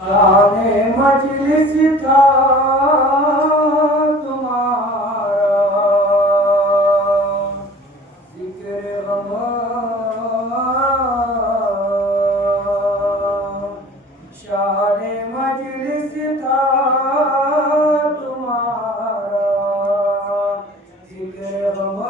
शाने मजलिस था तुम्हारा, जिक्र गम शाने मजलिस था तुम्हारा, जिक्र गम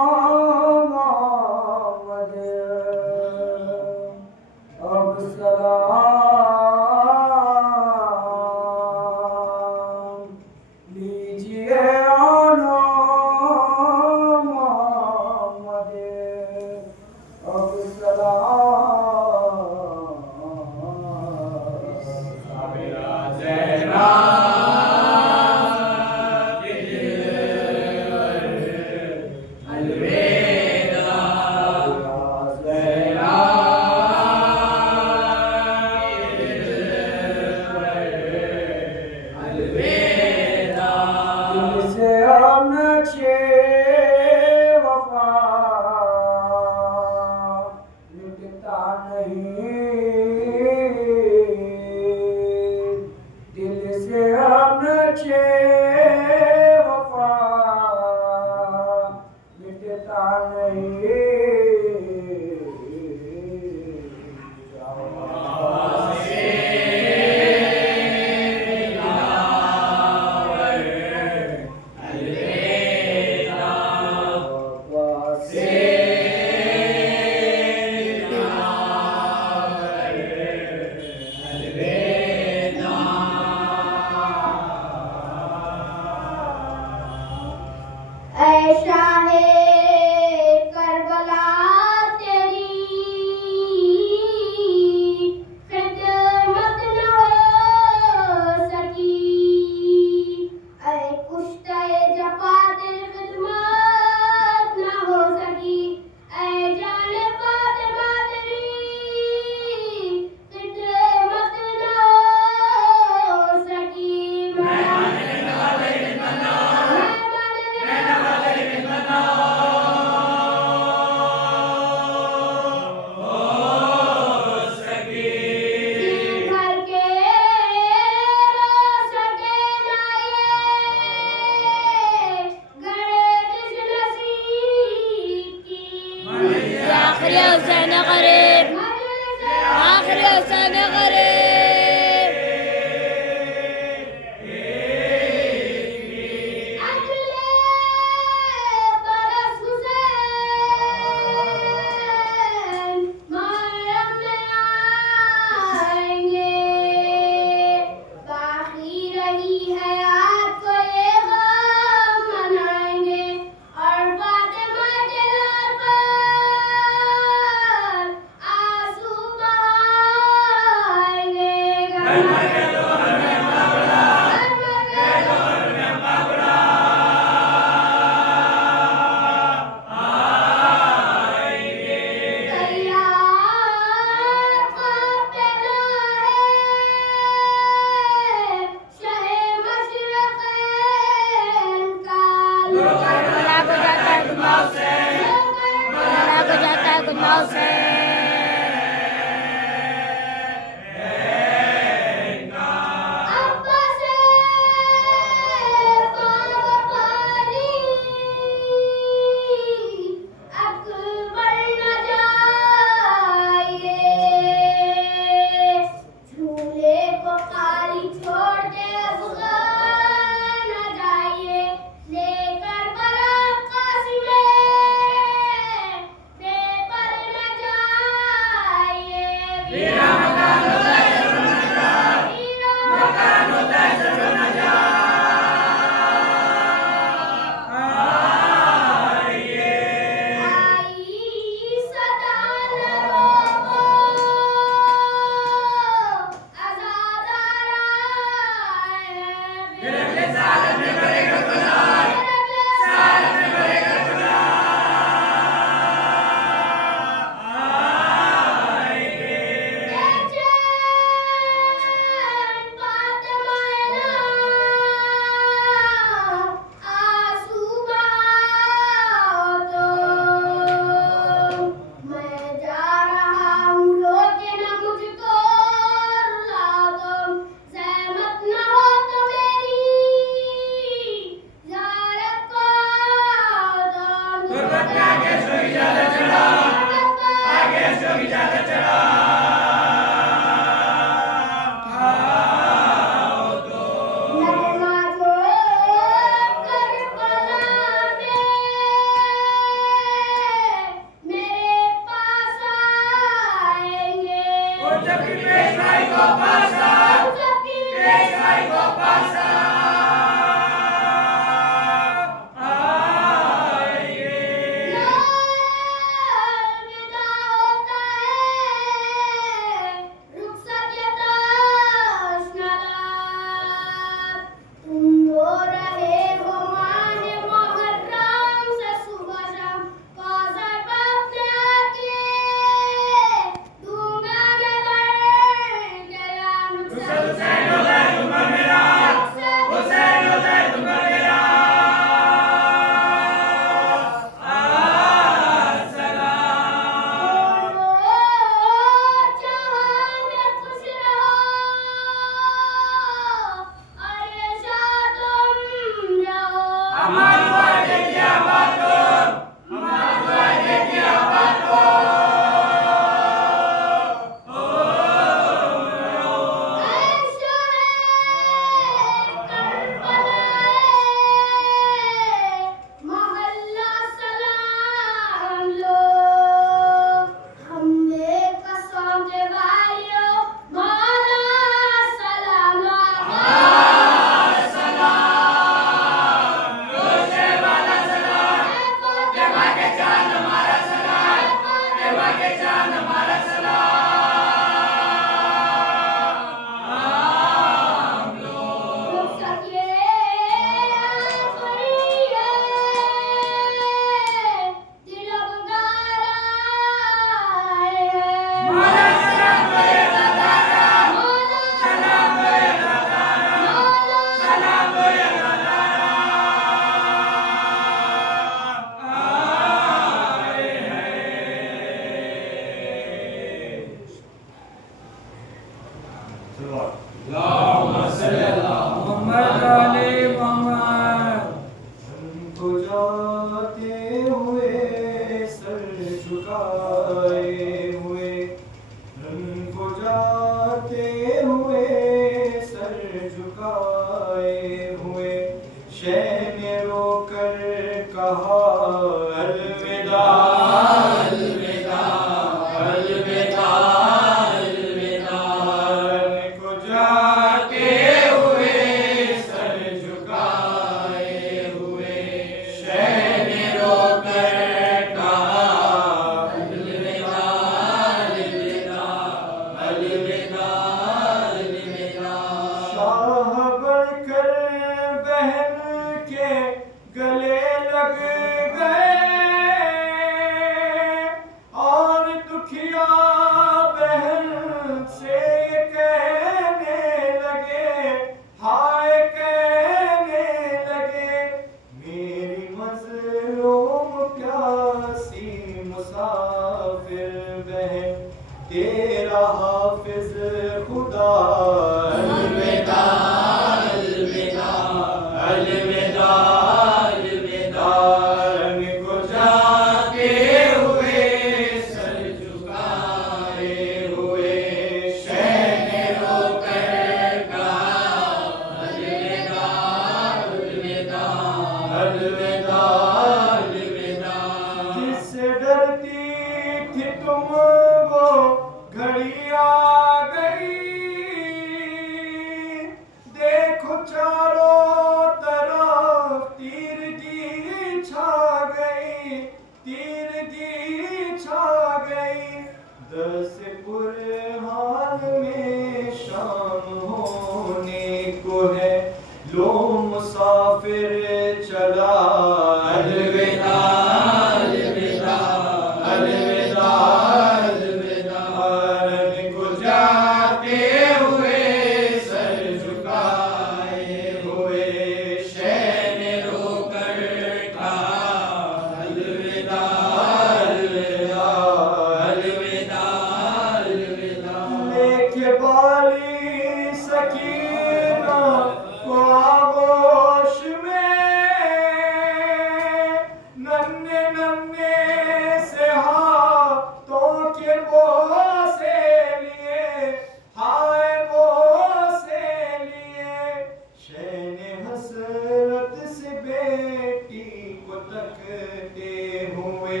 तकते हुए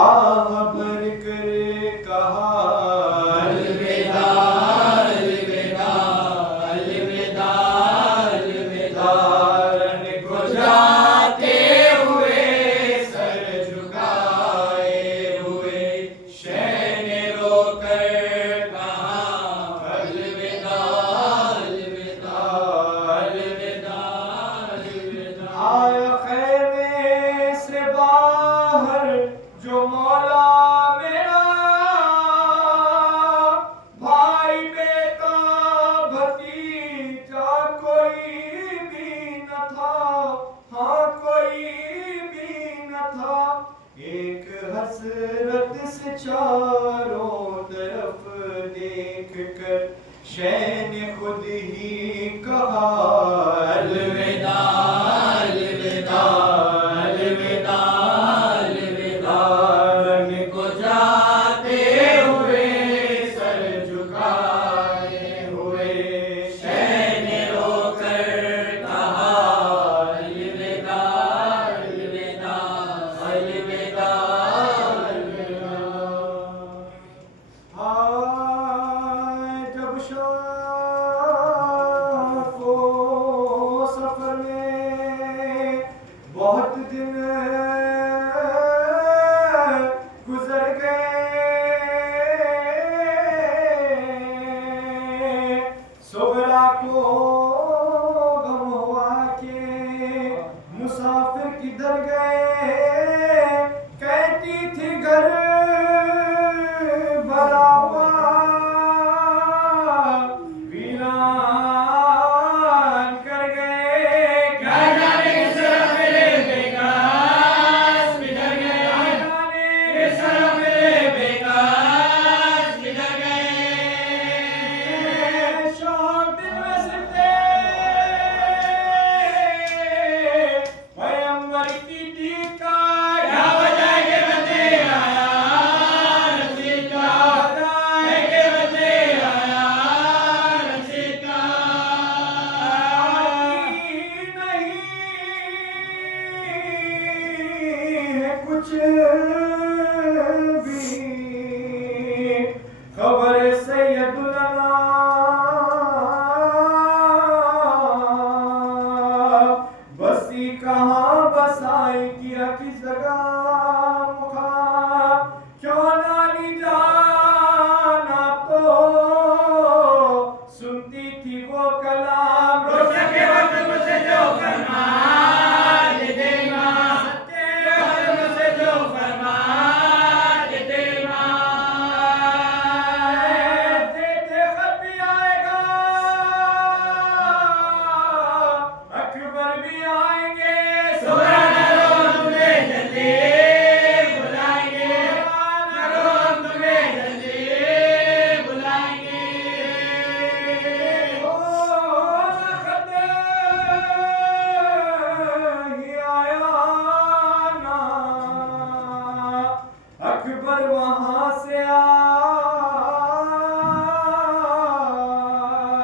आह भर कर कहा अलविदा अलविदा अलविदा अलविदा रण को जाते हुए सर झुकाए हुए शह ने रोकर कहा अलविदा अलविदा अलविदा अलविदा आया खैमे से बाहर जो मौला मेरा भाई बेटा भतीजा कोई भी न था हाँ कोई भी न था एक हसरत से चारों तरफ देख कर शह ने खुद ही कहा अलविदा अलविदा अलविदा अलविदा रण को जाते हुए सर झुकाए हुए शह ने रोकर कहा अलविदा अलविदा अलविदा अलविदा जब शाह को सफर में बहुत दिन गुजर गए सुगरा को गम हुआ के मुसाफिर किधर गए कहती थी घर भरा हुआ वीरान कर गए क्या जाने किस तरफ मेरे बेकास बिखर गए क्या जाने किस तरफ मेरे बेकास बिखर गए शाम दिन में सिरते पैगंबर की टीका क्या बजाएंगे बंदे आया रसीद का बजाएंगे बंदे आया रसीद का नहीं है कुछ भी खबर सैयदुल अनाम बसी कहाँ बसाई किया किस जगह मुखाम क्यों नानी जाना तो सुनती थी वो कलाम रोज़े के वक्त मुझसे जो फरमा दे माँ सत्य वक्त मुझसे जो फरमा दे माँ देते खत भी आएगा अकबर भी आएंगे सुबह तुम्हें जल्दी बुलाएंगे तुम्हें जल्दी बुलाएंगे ओ खत ही आया ना अकबर वहां से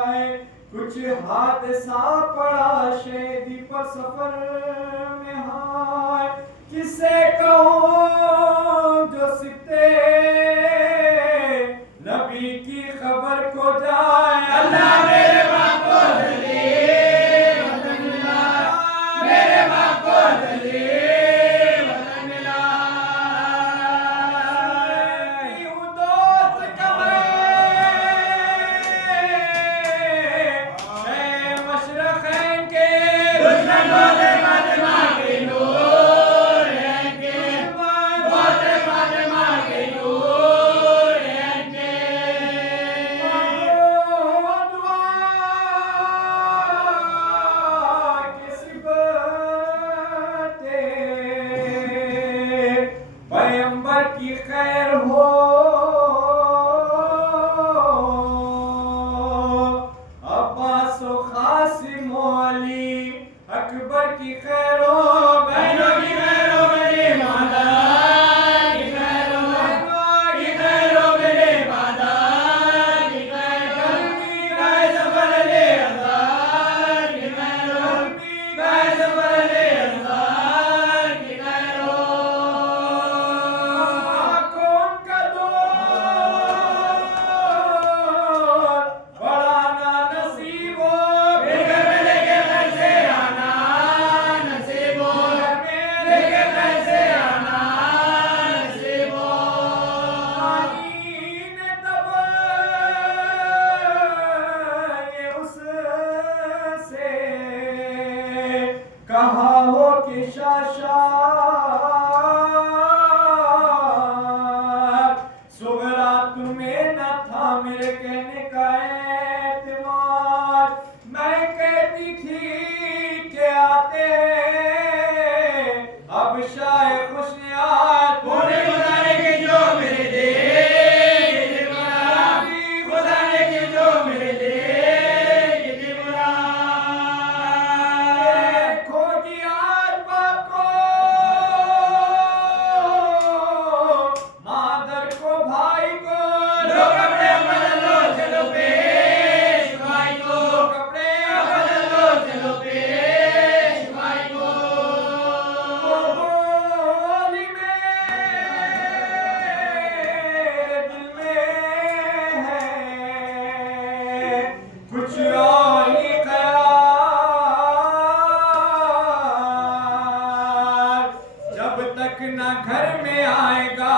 आए कुछ हादसा पड़ा शहीदी पर सफर में हाय किसे कहूँ जो सिकते नबी की खबर को जाए अल्लाह मेरे बाप को जल्दी वतन मिला मेरे बाप को जल्दी वतन मिला यूं दोस्त कहे मशरक़ैन के दुश्मन बोले अब शाह खुशियात पूरे खुदा ने की जो मेरे दिल खुदा ने की जो मेरे दिल खोजी आज बाप को मादर को भाई को लो कपड़े बदल लो चलो पेश भाई को कपड़े बदल लो चलो पेश भाई को होली में दिल में है कुछ और ही ख्याल जब तक ना घर में आएगा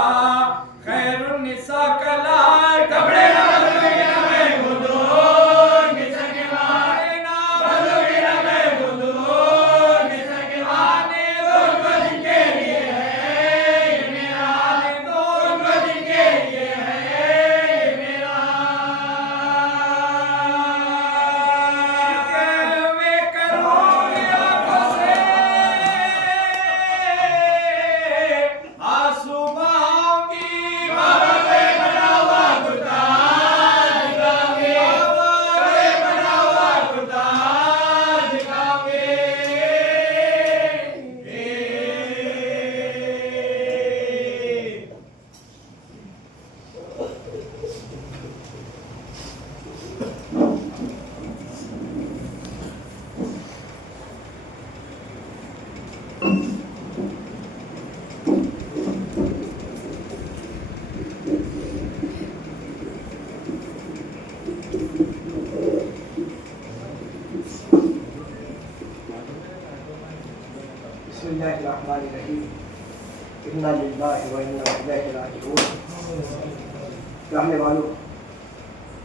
खैरुन्निसा का लाल कपड़े ना बदलूंगी ना मैं खुदूंगी सके मारे ना बदलूंगी ना मैं खुदूंगी सके आने दो उनको जिनके लिए है ये मेरा आने दो उनको जिनके लिए है ये मेरा शिकवे करूंगी आंखों से आंसू बहाऊंगी बाबा पे बना हुआ कुर्ता दिखाऊंगी बाबा पे बना हुआ कुर्ता दिखाऊंगी बिस्मिल्लाहिर्रहमानिर्रहीम इन्ना लिल्लाहि व इन्ना इलैहि राजिऊन। रहने वालों,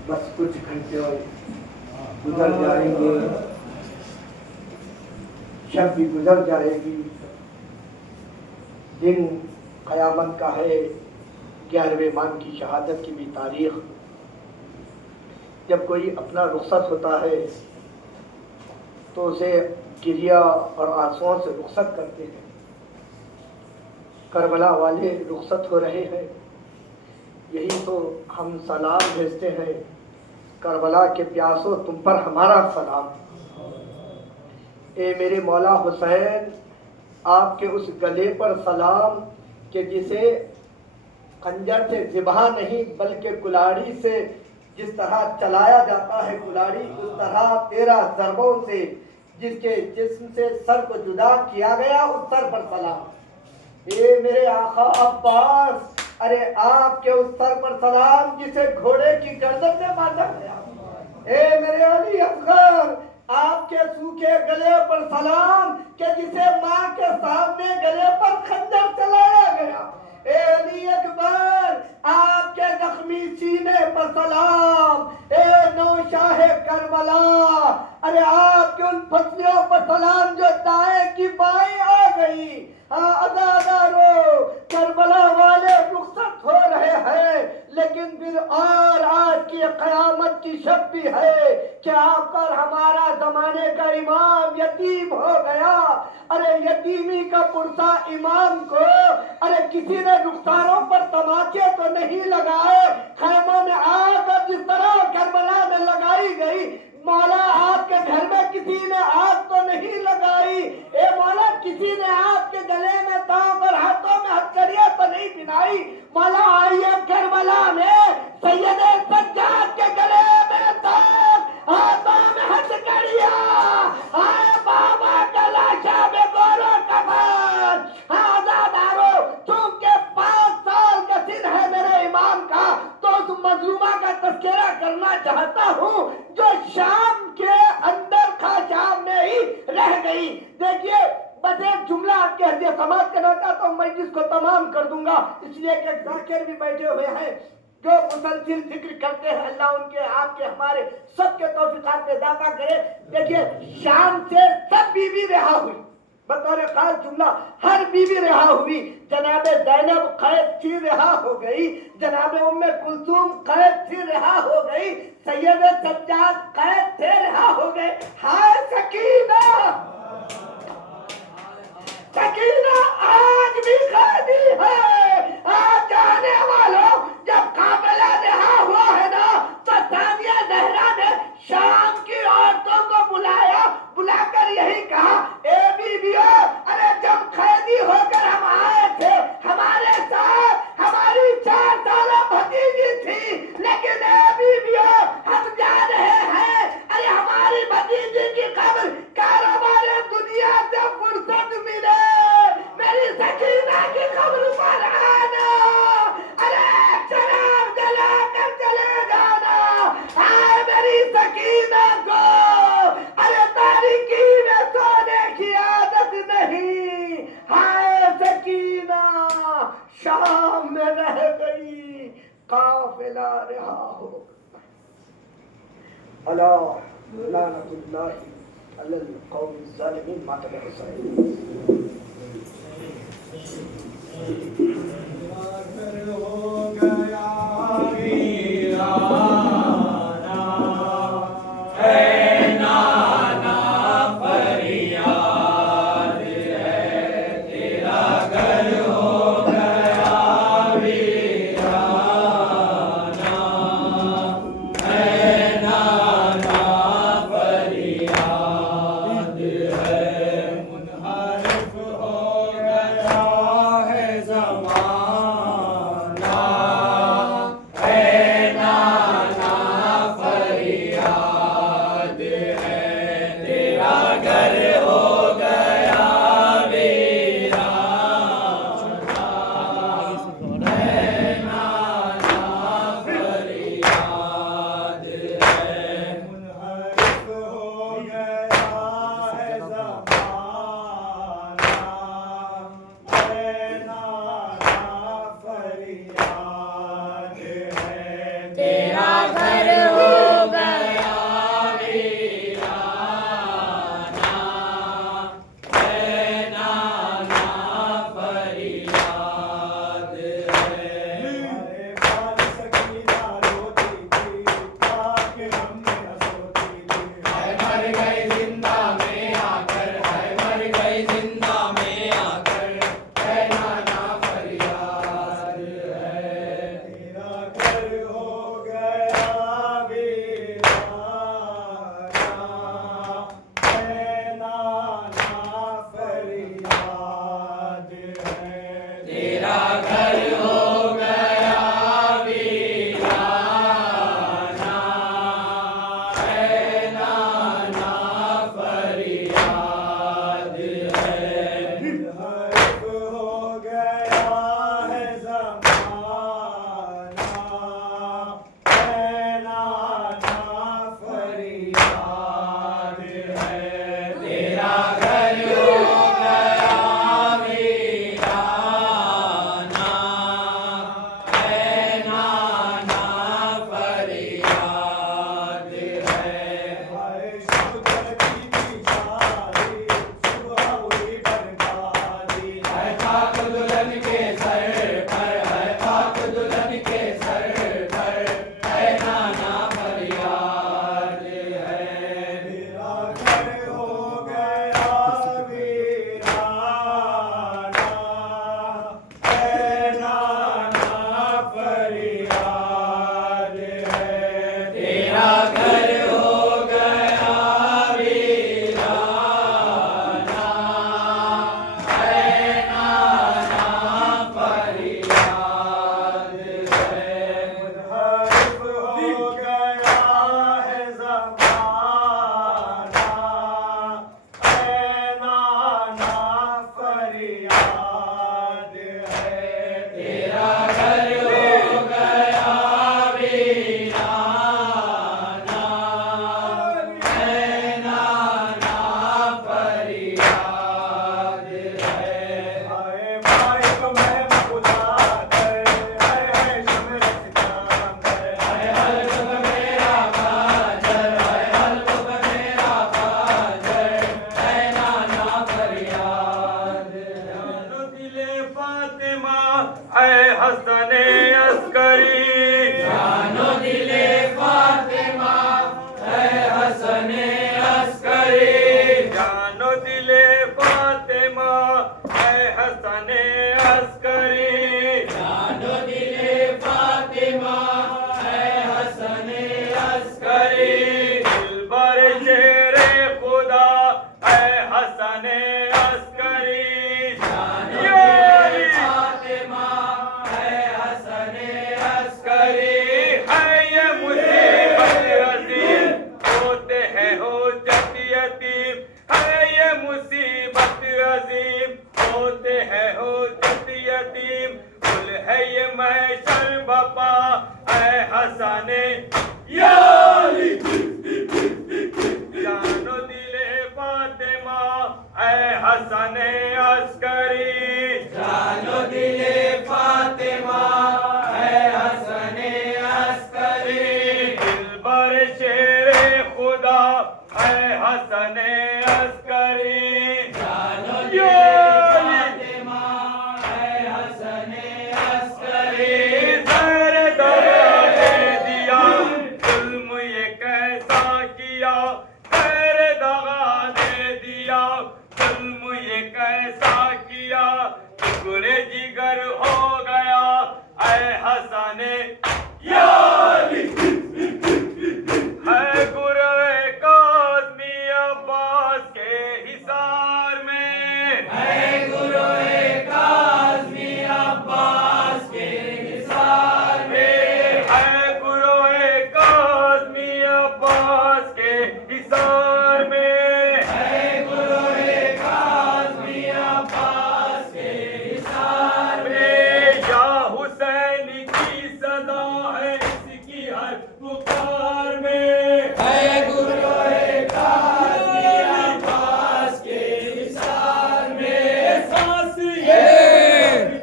बस कुछ घंटे और गुजर जाएंगे, शब भी गुजर जाएगी। दिन क़यामत का है, 11वें मान की शहादत की भी तारीख। जब कोई अपना रुखसत होता है तो उसे गिरिया और आंसुओं से रुखसत करते हैं। करबला वाले रुखसत हो रहे हैं, यही तो हम सलाम भेजते हैं। करबला के प्यासों तुम पर हमारा सलाम। ए मेरे मौला हुसैन, आपके उस गले पर सलाम कि जिसे खंजर से ज़िबा नहीं बल्कि कुल्हाड़ी से जिस तरह चलाया जाता है कुल्हाड़ी, उस तरह 13 ज़रबों से जिसके जिस्म से सर को जुदा किया गया, उस सर पर सलाम। ए मेरे आका अब्बास, अरे आपके उस सर पर सलाम जिसे घोड़े की गर्दन में बांधा गया। ए मेरे अली असगर, आपके सूखे गले पर सलाम कि जिसे माँ के सामने गले पर खंजर चलाया गया। ए अली अकबर, आपके जख्मी सीने पर सलाम। ए नौशाह करबला, अरे आपके उन फसलियों पर सलाम जो दाएं की बाएं आ गई। अज़ादारो, करबला वाले रुखसत हो रहे हैं, लेकिन फिर और आज की क़यामत की शब भी है कि आकर हमारा जमाने का इमाम यतीम हो गया। अरे यतीमी का पुरसा इमाम को, अरे किसी ने रुखसारों पर तमाचे तो नहीं लगाए, खैमों में आग जिस तरह करबला में लगाई गई, मौला आपके घर में किसी ने आग तो नहीं लगाई। ए मौला, किसी ने आपके गले में ताव और हाथों में हथकड़ियां तो नहीं पिनाई। मौला आइए करबला में सैयदे सज्जाद के गले में ताव, हाथों में हथकड़ियां, आए बाबा का लाशा में गोरो कफन। आज़ादारो, चूंकि 5 साल का दिन है मेरे इमाम का, तो उस मजलूमा का तज़किरा करना चाहता हूँ जो शाम के अंदर खा शाम में ही रह गई। देखिए, बस एक जुमला आपके हदिया समाप्त करना चाहता हूँ, मैं जिसको तमाम कर दूंगा, इसलिए कि जाकिर भी बैठे हुए हैं जो मुसलसिल जिक्र करते हैं। अल्लाह उनके, आपके, हमारे सबके तौफीकात में इजाफा करे। देखिए, शाम से सब बीवी रिहा हुई, बतौर खास जुमला हर बीवी रिहा हुई। जनाबे ज़ैनब कैद थी, रिहा हो गई। जनाबे उम्मे कुलसूम कैद थी, रिहा हो गई। सैयद सज्जाद कैद थे, रिहा हो गए। हाय सकीना, सकीना आज भी कैदी है। आज जाने वालों, जब काफिला रिहा हुआ है ना, तो सानिया जहरा ने शाम की औरतों को बुलाकर यही कहा, ए बीबियों, अरे जब कैदी होकर हम आए थे, हमारे साथ हमारी 4 साल भतीजी थी, लेकिन ए बीबियों, हम जा रहे हैं, अरे हमारी भतीजी की खबर कारोबार दुनिया से फुर्सत मिले, मेरी सकीना की खबर पर आना, अरे शराब जलाकर चले जाना, आए मेरी सकीना को, अरे तारीकी में सोने की आदत नहीं, हाय सकीना शाम में रह गई, काफिला रिहा हो। अला लानतुल्लाहि अलल कौमिज़ ज़ालिमीन। मातम हुसैन। घर हो गया वीराना, है नाना फरियाद है, तेरा घर हो गया वीराना, है नाना फरियाद है, मुनहरिफ हो गया है ज़माना, है नाना फरियाद है, तेरा घर हो गया वीराना, है नाना फरियाद है, मुनहरिफ हो गया है ज़माना, है नाना फरियाद है, तेरा घर हो गया वीराना, है नाना फरियाद है। हमारे पास सकीना रोती थी, ताकि हमने न सोती थी, हाय मर गई जिंदा में आकर, हाय मर गई जिंदा में आकर, है नाना फरियाद है, तेरा घर हो गया वीराना, है नाना फरियाद है, तेरा घर हो गया वीराना, है नाना फरियाद है, मुनहरिफ हो गया है ज़माना, है नाना फरियाद है, तेरा घर हो गया वीराना, है नाना फरियाद है। हाय शुक्र की थी शादी, सुबह हुई बर्बादी, है खाक दुल्हन के सर पर, है खाक दुल्हन के सर पर, है नाना फरियाद है, मेरा घर हो गया वीराना, है नाना फरियाद है, तेरा घर हो गया वीराना, है नाना फरियाद है, मुनहरिफ हो गया है ज़माना, है नाना फरियाद है, तेरा घर हो गया वीराना, है नाना फरियाद है, हाय माइक में बुलाकर, हाय शमर सिकंदर, हाय हल्क मेरा काजल, हाय हल्क मेरा काजल, है नाना फरियाद है, जानो दिले फातिमा, ऐ हसने अस्करी, जानो दिले फातिमा, ऐ हसने अस्करी, जानो दिले फातिमा, अस्करी जानो दिले फातिमा है हसन अस्करी दिलबर शेरे खुदा है हसन अस्करी जानो दिले फातिमा है हसन अस्करी है ये मुसीबत अजीम होते हैं हो यतीम है ये मुसीबत अजीम होते हैं हो यतीम कुल है ये महशर बपा ऐ हसने याली जानो दिले फातिमा ऐ हसने अस्करी जानो दिले फातिमा ऐ हसने अस्करी दिलबर शेरे खुदा ऐ हसने अस्करी जानो दिले फातिमा ऐ हसने अस्करी सर दगा दे दिया जुल्म ये कैसा किया सर दगा दे दिया जुल्म ये कैसा किया टुकड़े जिगर हो गया ऐ हसने याली है गुरवे काज़मी अब्बास के हिसार में है गुरवे काज़मी अब्बास के हिसार में है गुरवे काज़मी अब्बास के हिसार में है गुरवे काज़मी अब्बास के हिसार में या हुसैन की सदा है इसकी हर पुकार में है गुरुए काज़मी अब्बास के हिसार में सांस ये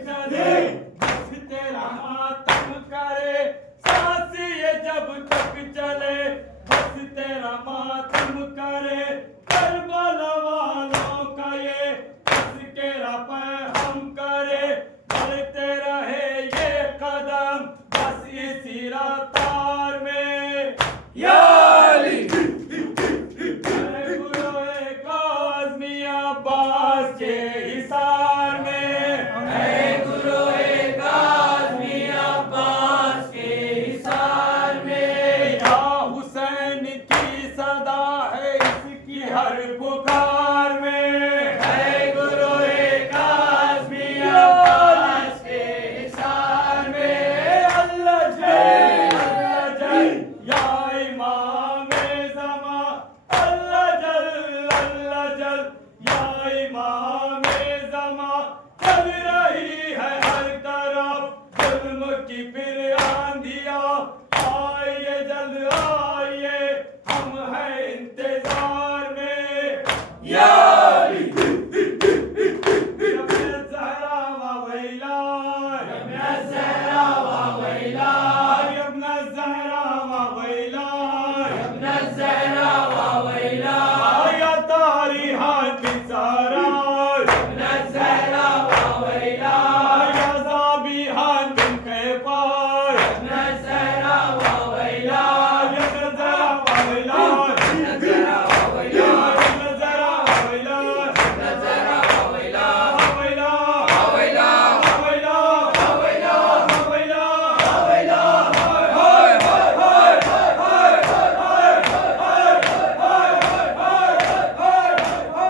चले बस तेरा मातम करे सांस ये जब तक चले बस तेरा मातम करे करबला वालों का ये बस तेरा पैगाम करे बढ़ते रहे ये कदम बस इसी रफ्तार में याली गुरुए काज़मी अब्बास के हिसार में है गुरुए काज़मी अब्बास के हिसार में या हुसैन की सदा है इसकी हर पुकार में है गुरुए काज़मी अब्बास के हिसार में अल्लाह जय या इमाम ज़मा अल्लाह जल या इमाम ज़मा चल रही है हर तरफ जुल्म की फिर